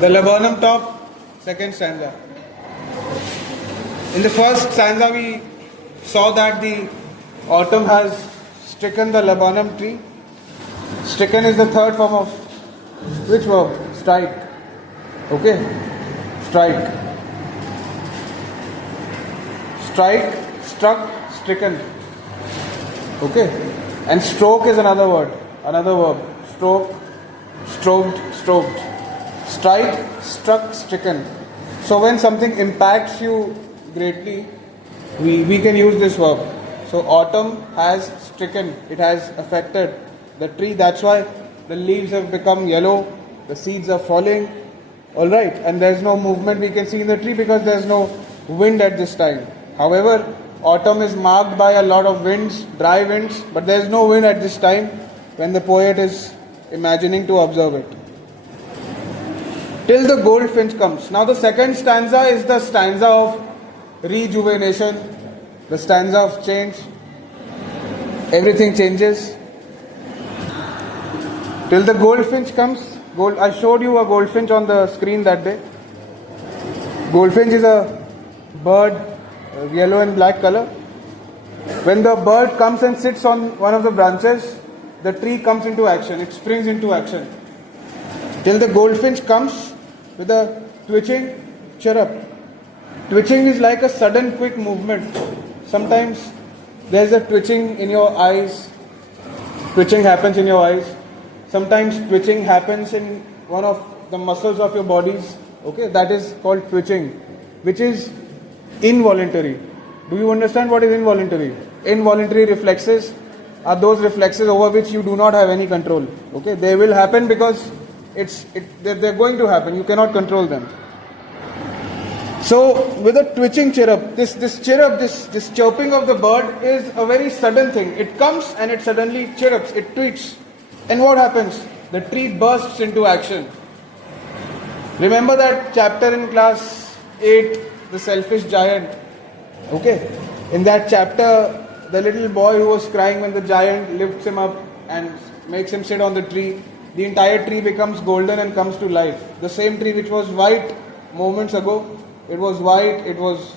The laburnum top, second stanza. In the first stanza we saw that the autumn has stricken the laburnum tree. Stricken is the third form of which verb? Strike. Okay? Strike. Strike, struck, stricken. Okay? And stroke is another word, another verb. Stroke, stroked, stroked. Strike, struck, stricken. So when something impacts you greatly, we can use this verb. So autumn has stricken, it has affected the tree. That's why the leaves have become yellow, the seeds are falling. Alright, and there's no movement we can see in the tree because there's no wind at this time. However, autumn is marked by a lot of winds, dry winds, but there's no wind at this time when the poet is imagining to observe it. Till the goldfinch comes. Now the second stanza is the stanza of rejuvenation, the stanza of change. Everything changes. Till the goldfinch comes. I showed you a goldfinch on the screen that day. Goldfinch is a bird, yellow and black color. When the bird comes and sits on one of the branches, the tree comes into action, it springs into action. Till the goldfinch comes with a twitching chirrup. Twitching is like a sudden quick movement. Sometimes there's a twitching in your eyes. Twitching happens in your eyes. Sometimes twitching happens in one of the muscles of your bodies. Okay, that is called twitching, which is involuntary. Do you understand what is involuntary? Involuntary reflexes are those reflexes over which you do not have any control. Okay, they will happen because they're going to happen. You cannot control them. So with a twitching chirrup, this chirrup, this chirping of the bird is a very sudden thing. It comes and it suddenly chirrups, it tweets. And what happens? The tree bursts into action. Remember that chapter in class 8, the selfish giant? Okay. In that chapter, the little boy who was crying when the giant lifts him up and makes him sit on the tree, the entire tree becomes golden and comes to life. The same tree which was white moments ago, it was white, it was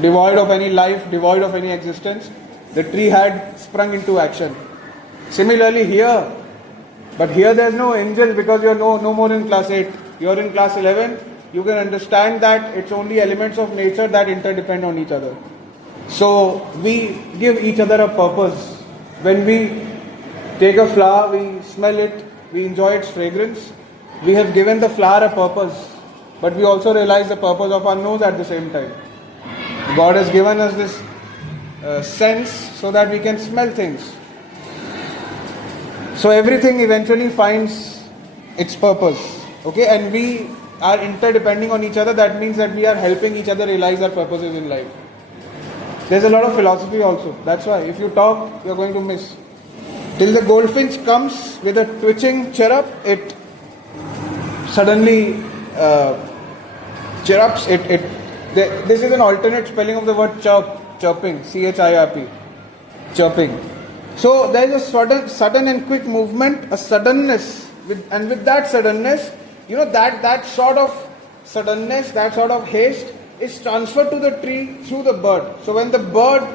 devoid of any life, devoid of any existence. The tree had sprung into action. Similarly here, but here there is no angel because you are no more in class 8. You are in class 11. You can understand that it's only elements of nature that interdepend on each other. So we give each other a purpose. When we take a flower, we smell it, we enjoy its fragrance. We have given the flower a purpose, but we also realize the purpose of our nose at the same time. God has given us this sense so that we can smell things. So everything eventually finds its purpose. Okay, and we are interdepending on each other. That means that we are helping each other realize our purposes in life. There's a lot of philosophy also. That's why if you talk, you're going to miss. Till the goldfinch comes with a twitching chirrup, it suddenly chirrups. This is an alternate spelling of the word chirp, chirping, chirp, chirping. So there is a sudden and quick movement, a suddenness, and with that suddenness, that sort of suddenness, that sort of haste is transferred to the tree through the bird. So when the bird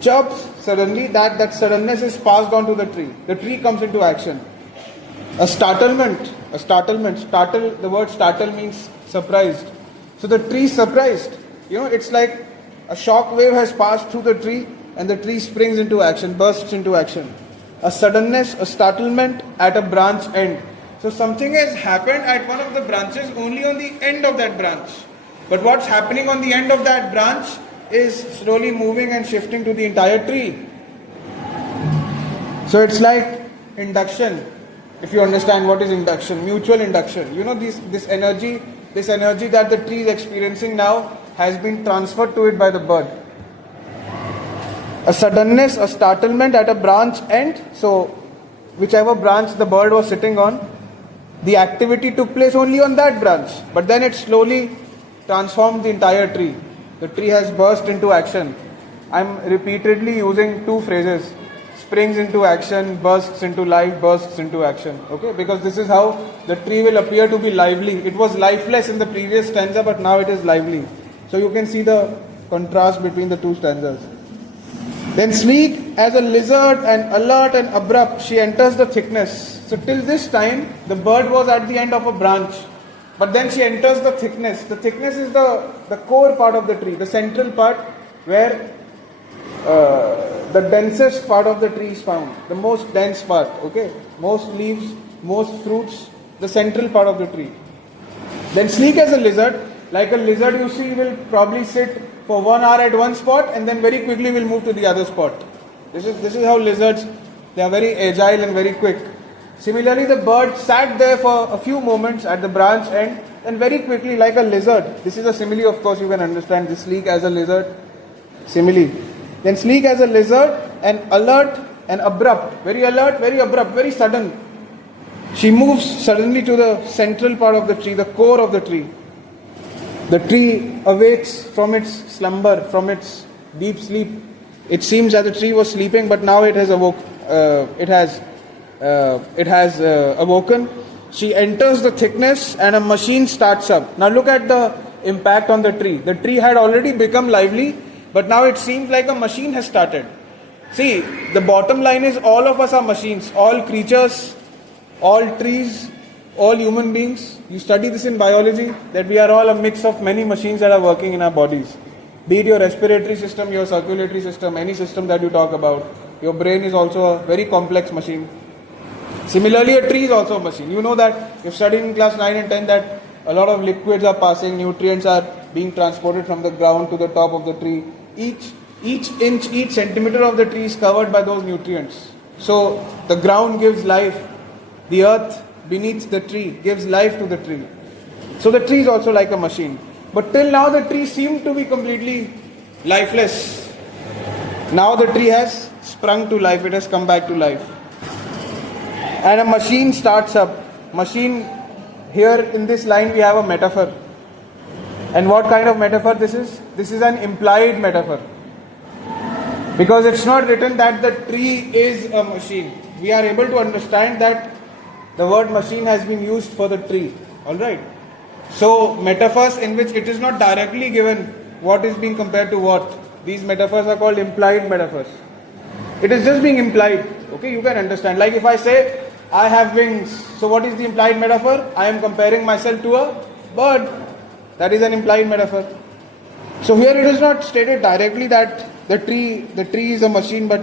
chirps suddenly, that suddenness is passed on to the tree. The tree comes into action. A startlement. The word startle means surprised. So the tree is surprised. It's like a shock wave has passed through the tree and the tree springs into action, bursts into action. A suddenness, a startlement at a branch end. So something has happened at one of the branches only on the end of that branch. But what's happening on the end of that branch is slowly moving and shifting to the entire tree. So it's like induction. If you understand what is induction, mutual induction. This energy that the tree is experiencing now has been transferred to it by the bird. A suddenness, a startlement at a branch end. So whichever branch the bird was sitting on, the activity took place only on that branch. But then it slowly transformed the entire tree. The tree has burst into action. I'm repeatedly using two phrases. springs into action, bursts into life, bursts into action. Okay, because this is how the tree will appear to be lively. It was lifeless in the previous stanza, but now it is lively. So you can see the contrast between the two stanzas. Then sleek as a lizard and alert and abrupt, she enters the thickness. So till this time, the bird was at the end of a branch. But then she enters the thickness. The thickness is the core part of the tree, the central part where the densest part of the tree is found. The most dense part, okay? Most leaves, most fruits, the central part of the tree. Then sleek as a lizard, like a lizard you see will probably sit for 1 hour at one spot and then very quickly will move to the other spot. This is how lizards, they are very agile and very quick. Similarly, the bird sat there for a few moments at the branch end and very quickly, like a lizard. This is a simile, of course, you can understand this sleek as a lizard simile. Then sleek as a lizard and alert and abrupt. Very alert, very abrupt, very sudden. She moves suddenly to the central part of the tree, the core of the tree. The tree awakes from its slumber, from its deep sleep. It seems that the tree was sleeping, but now it has awoken. She enters the thickness and a machine starts up. Now look at the impact on the tree. The tree had already become lively, but now it seems like a machine has started. See, the bottom line is all of us are machines. All creatures, all trees, all human beings. You study this in biology, that we are all a mix of many machines that are working in our bodies. Be it your respiratory system, your circulatory system, any system that you talk about. Your brain is also a very complex machine. Similarly, a tree is also a machine. You know that, you've studied in class 9 and 10 that a lot of liquids are passing, nutrients are being transported from the ground to the top of the tree. Each inch, each centimeter of the tree is covered by those nutrients. So the ground gives life. The earth beneath the tree gives life to the tree. So the tree is also like a machine. But till now the tree seemed to be completely lifeless. Now the tree has sprung to life. It has come back to life. And a machine starts up. Machine, here in this line we have a metaphor. And what kind of metaphor this is? This is an implied metaphor. Because it's not written that the tree is a machine. We are able to understand that the word machine has been used for the tree. Alright. So metaphors in which it is not directly given what is being compared to what. These metaphors are called implied metaphors. It is just being implied. Okay, you can understand. Like if I say, I have wings. So what is the implied metaphor? I am comparing myself to a bird. That is an implied metaphor. So here it is not stated directly that the tree is a machine, but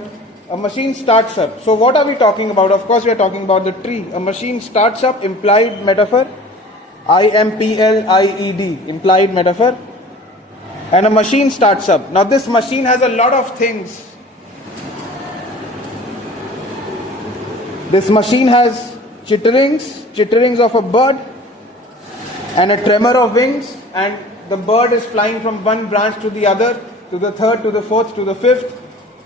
a machine starts up. So what are we talking about? Of course we are talking about the tree. A machine starts up, implied metaphor. IMPLIED, implied metaphor. And a machine starts up. Now this machine has a lot of things. This machine has chitterings of a bird and a tremor of wings, and the bird is flying from one branch to the other, to the third, to the fourth, to the fifth.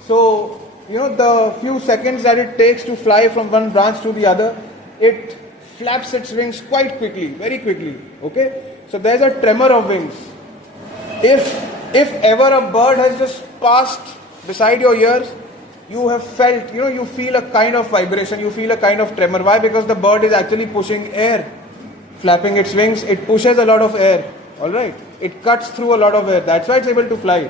So, you know, the few seconds that it takes to fly from one branch to the other, it flaps its wings quite quickly, very quickly. Okay? So there's a tremor of wings. If ever a bird has just passed beside your ears, you have felt, you feel a kind of vibration, you feel a kind of tremor. Why? Because the bird is actually pushing air. Flapping its wings, it pushes a lot of air. Alright? It cuts through a lot of air. That's why it's able to fly.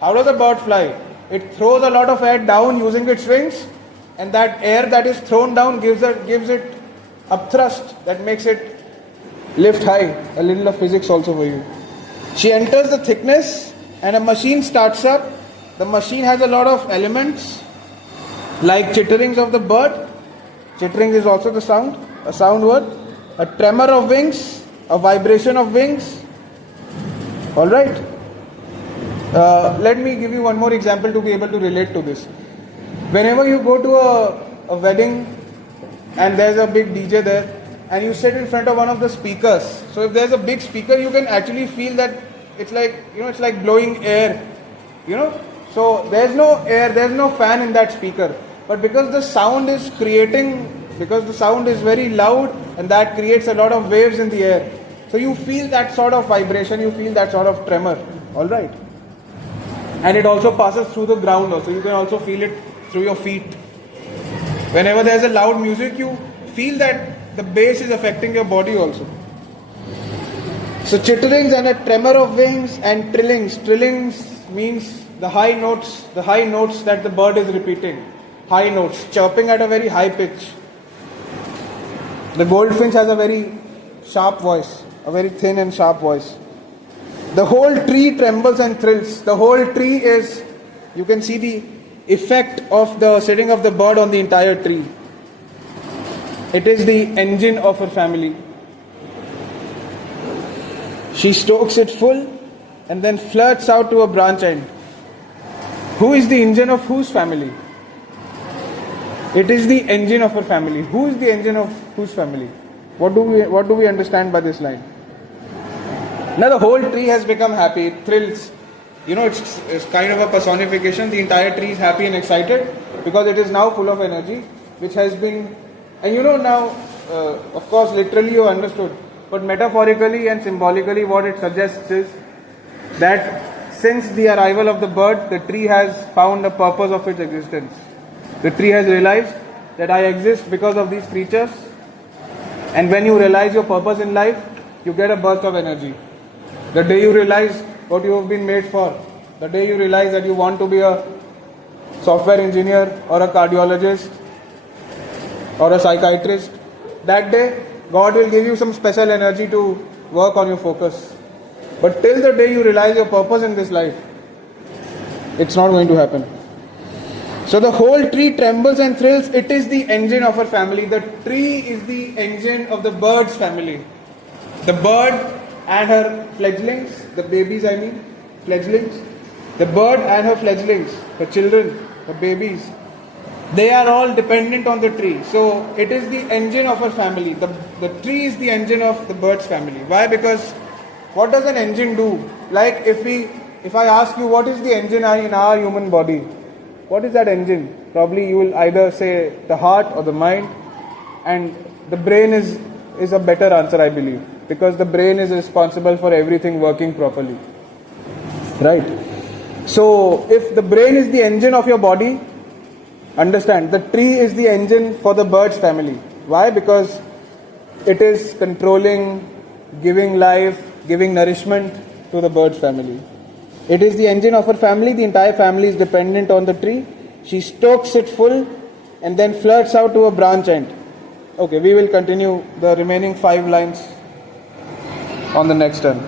How does a bird fly? It throws a lot of air down using its wings, and that air that is thrown down gives it upthrust that makes it lift high. A little of physics also for you. She enters the thickness and a machine starts up. The machine has a lot of elements like chitterings of the bird. Chittering is also the sound, a sound word. A tremor of wings, a vibration of wings. Alright. Let me give you one more example to be able to relate to this. Whenever you go to a wedding and there's a big DJ there and you sit in front of one of the speakers. So if there's a big speaker, you can actually feel that it's like blowing air. So there's no air, there's no fan in that speaker. But because the sound is very loud and that creates a lot of waves in the air. So you feel that sort of vibration, you feel that sort of tremor. Alright. And it also passes through the ground also. You can also feel it through your feet. Whenever there's a loud music, you feel that the bass is affecting your body also. So chitterings and a tremor of wings and trillings. Trillings means the high notes that the bird is repeating. High notes, chirping at a very high pitch. The goldfinch has a very sharp voice, a very thin and sharp voice. The whole tree trembles and thrills. The whole tree is, you can see the effect of the sitting of the bird on the entire tree. It is the engine of her family. She stokes it full and then flirts out to a branch end. Who is the engine of whose family? It is the engine of her family. Who is the engine of whose family? What do we understand by this line? Now the whole tree has become happy. It thrills. It's kind of a personification. The entire tree is happy and excited because it is now full of energy, which has been, and now, of course, literally you understood, but metaphorically and symbolically what it suggests is that since the arrival of the bird, the tree has found a purpose of its existence. The tree has realized that I exist because of these creatures, and when you realize your purpose in life, you get a burst of energy. The day you realize what you have been made for, the day you realize that you want to be a software engineer or a cardiologist or a psychiatrist, that day God will give you some special energy to work on your focus. But till the day you realize your purpose in this life, it's not going to happen. So the whole tree trembles and thrills. It is the engine of her family. The tree is the engine of the bird's family. The bird and her fledglings, the babies fledglings, the bird and her fledglings, her children, her babies, they are all dependent on the tree. So it is the engine of her family. The tree is the engine of the bird's family. Why? Because what does an engine do? Like if I ask you what is the engine in our human body, what is that engine? Probably you will either say the heart or the mind, and the brain is a better answer, I believe, because the brain is responsible for everything working properly. Right? So if the brain is the engine of your body, understand, the tree is the engine for the bird's family. Why? Because it is controlling, giving life, giving nourishment to the bird's family. It is the engine of her family. The entire family is dependent on the tree. She stokes it full and then flirts out to a branch end. Okay, we will continue the remaining 5 lines on the next turn.